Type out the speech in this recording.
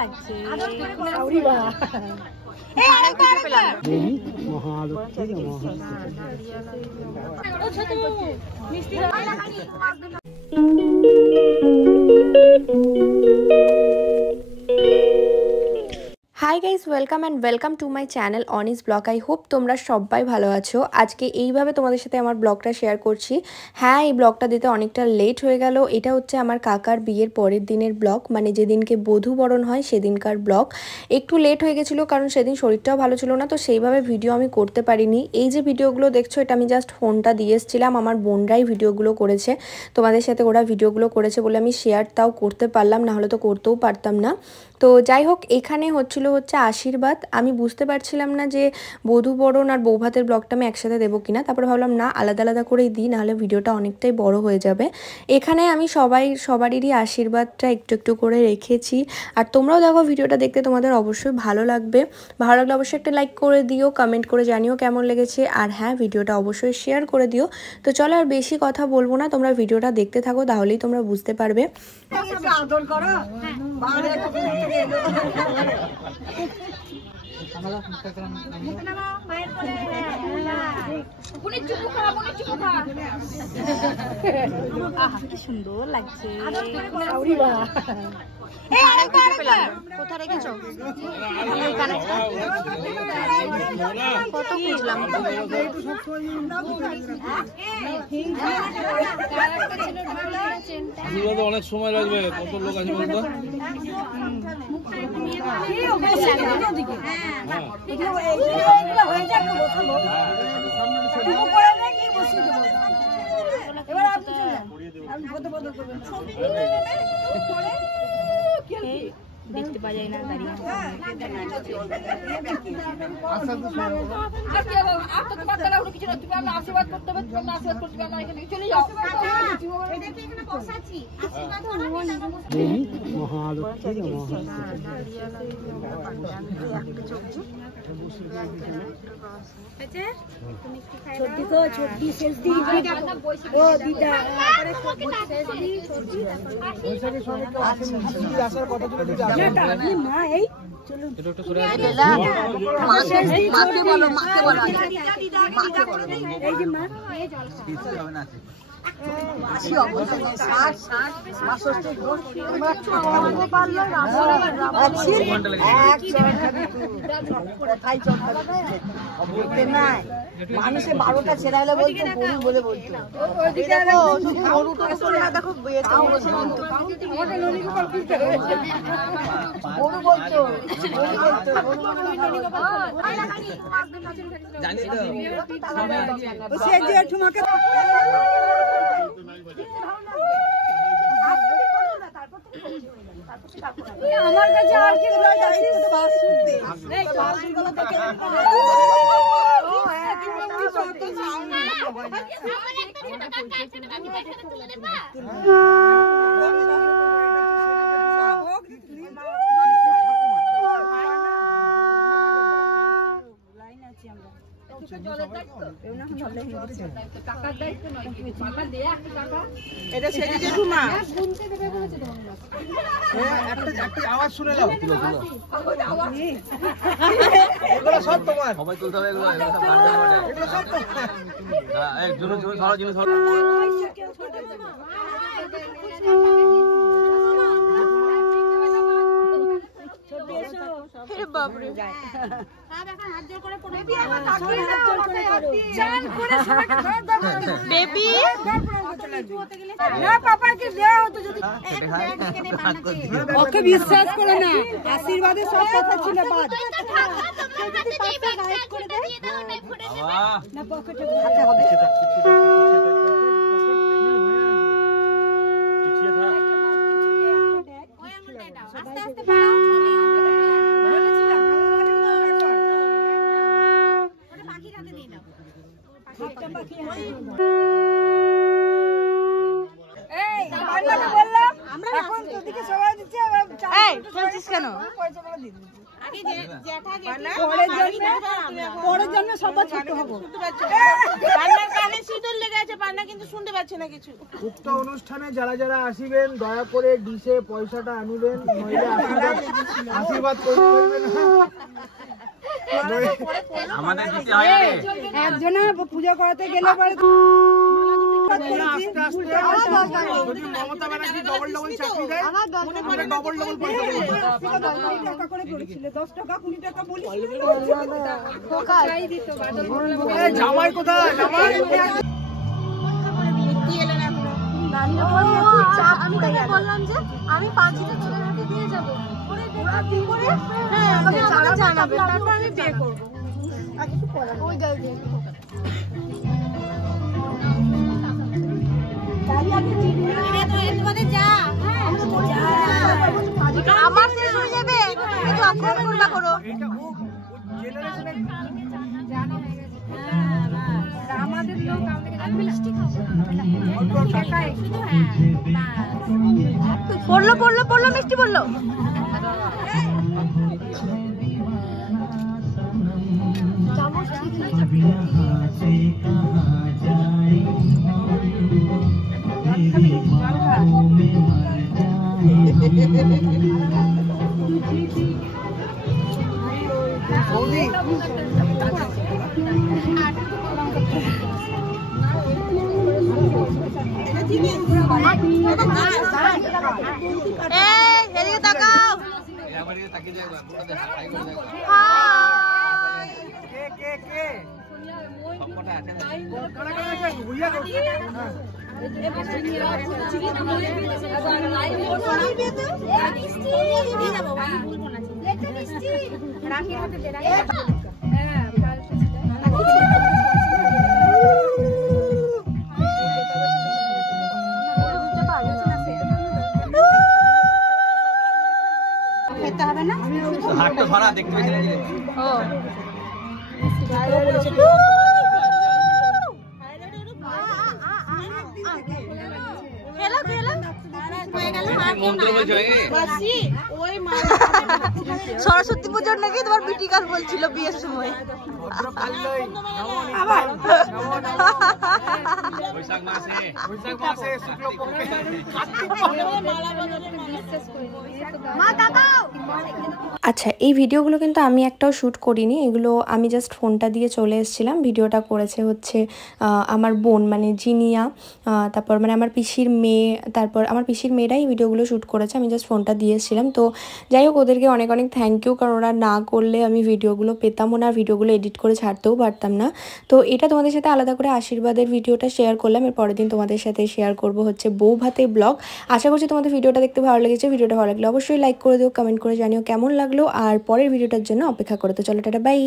লাগছে hi guys welcome and welcome to my channel Anis blog. I hope তোমরা সবাই ভালো আছো। আজকে এইভাবে তোমাদের সাথে আমার ব্লগটা শেয়ার করছি। হ্যাঁ, এই ব্লগটা দিতে অনেকটা লেট হয়ে গেল। এটা হচ্ছে আমার কাকার বিয়ের পরের দিনের ব্লগ, মানে যেদিনকে বধূ বরণ হয় সেদিনকার ব্লগ। একটু লেট হয়ে গেছিলো কারণ সেদিন শরীরটাও ভালো ছিল না, তো সেইভাবে ভিডিও আমি করতে পারিনি। এই যে ভিডিওগুলো দেখছো এটা আমি জাস্ট ফোনটা দিয়ে এসেছিলাম, আমার বোনরাই ভিডিওগুলো করেছে। তোমাদের সাথে ওরা ভিডিওগুলো করেছে বলে আমি শেয়ার তাও করতে পারলাম, নাহলে তো করতেও পারতাম না। তো যাই হোক, এখানে হচ্ছে আশীর্বাদ। আমি বুঝতে পারছিলাম না যে বধূ বরণ আর বৌভাতের ব্লগটা আমি একসাথে দেবো কিনা, তারপরে ভাবলাম না, আলাদা আলাদা করেই দিই, নাহলে ভিডিওটা অনেকটাই বড় হয়ে যাবে। এখানে আমি সবারই আশীর্বাদটা একটু একটু করে রেখেছি। আর তোমরাও দেখো ভিডিওটা দেখতে তোমাদের অবশ্যই ভালো লাগবে। ভালো লাগলে অবশ্যই একটা লাইক করে দিও, কমেন্ট করে জানিও কেমন লেগেছে। আর হ্যাঁ, ভিডিওটা অবশ্যই শেয়ার করে দিও। তো চলো আর বেশি কথা বলবো না, তোমরা ভিডিওটা দেখতে থাকো, তাহলেই তোমরা বুঝতে পারবে। কি সুন্দর লাগছে। কোথায় রেখেছো? কত বুঝলাম। অনেক সময় লাগবে, কত লোক আছে বলতো? দেখতে পাওয়া যায় না দাঁড়িয়ে। মানুষের 12টা ছেড়া হলে বলতো গরু বলে বলতো, দেখো গরু বলতো, জানি তো সে যে তোমাকে আমার কাছে আর কি আওয়াজ শুনে যাও, এগুলো সব তোমার, সবাই তুলতে হবে এগুলো সব তোমার। ওকে বিশ্বাস করে না, আশীর্বাদে সব কথা ছিল বাদ। বললাম এখন তোদিকে সবাই দিচ্ছে, এই বলছিস কেন? পরের জন্য সবার ছোট হবো। উক্ত অনুষ্ঠানে যারা যারা আসিবেন দয়া করে ডিশে পয়সাটা আনিবেন, নইলে আশীর্বাদ করবেন। আমাদের দিতে হয় রে। একজনে পূজা করাতে গেলে পরে আস্তে আস্তে যদি মমতা ব্যানার্জি ডবল চাকরি দেয় মানে ডবল পয়সা দেবে। টাকা করে পড়েছিল, 10 টাকা 20 টাকা বলিস জামাই কোথায়? জামাই আমি তোকে বললাম যে আমি 5 দিনের ছেলেকে দিয়ে যাবো, ওরা কি করে আমাকে জানাবে, তারপর আমি বিয়ে করবো। ওই গাল দিয়ে আমার শেষ হয়ে যাবে, কিন্তু অক্ষর করবা করো। আমাদের লোক মিষ্টি পড়লো মিষ্টি পড়লো। এদিকে তাকাও। হাতটা ধরা দেখতে পেয়েছি নাকি? সরস্বতী পুজোর নাকি তোমার বিটি গাল বলছিল বিয়ের সময়। বৈশাখ মাসে শুক্লপক্ষে আচ্ছা, এই ভিডিওগুলো কিন্তু আমি একটাও শ্যুট করিনি, এগুলো আমি জাস্ট ফোনটা দিয়ে চলে এসেছিলাম। ভিডিওটা করেছে হচ্ছে আমার বোন মানে জিনিয়া, তারপর মানে আমার পিসির মেয়ে, তারপর আমার পিসির মেয়েরাই ভিডিওগুলো শ্যুট করেছে, আমি জাস্ট ফোনটা দিয়ে এসেছিলাম। তো যাই হোক, ওদেরকে অনেক অনেক থ্যাংক ইউ, কারণ ওরা না করলে আমি ভিডিওগুলো পেতামও না, ভিডিওগুলো এডিট করে ছাড়তেও পারতাম না। তো এটা তোমাদের সাথে আলাদা করে আশীর্বাদের ভিডিওটা শেয়ার করলাম। এর পরের দিন তোমাদের সাথে শেয়ার করব হচ্ছে বউ ভাতের ব্লগ। আশা করছি তোমাদের ভিডিওটা দেখতে ভালো লেগেছে। ভিডিওটা ভালো লাগলে অবশ্যই লাইক করে দিও, কমেন্ট করে জানিও কেমন লাগলো, আর পরের ভিডিওটার জন্য অপেক্ষা করো। তো চলো, টাটা, বাই।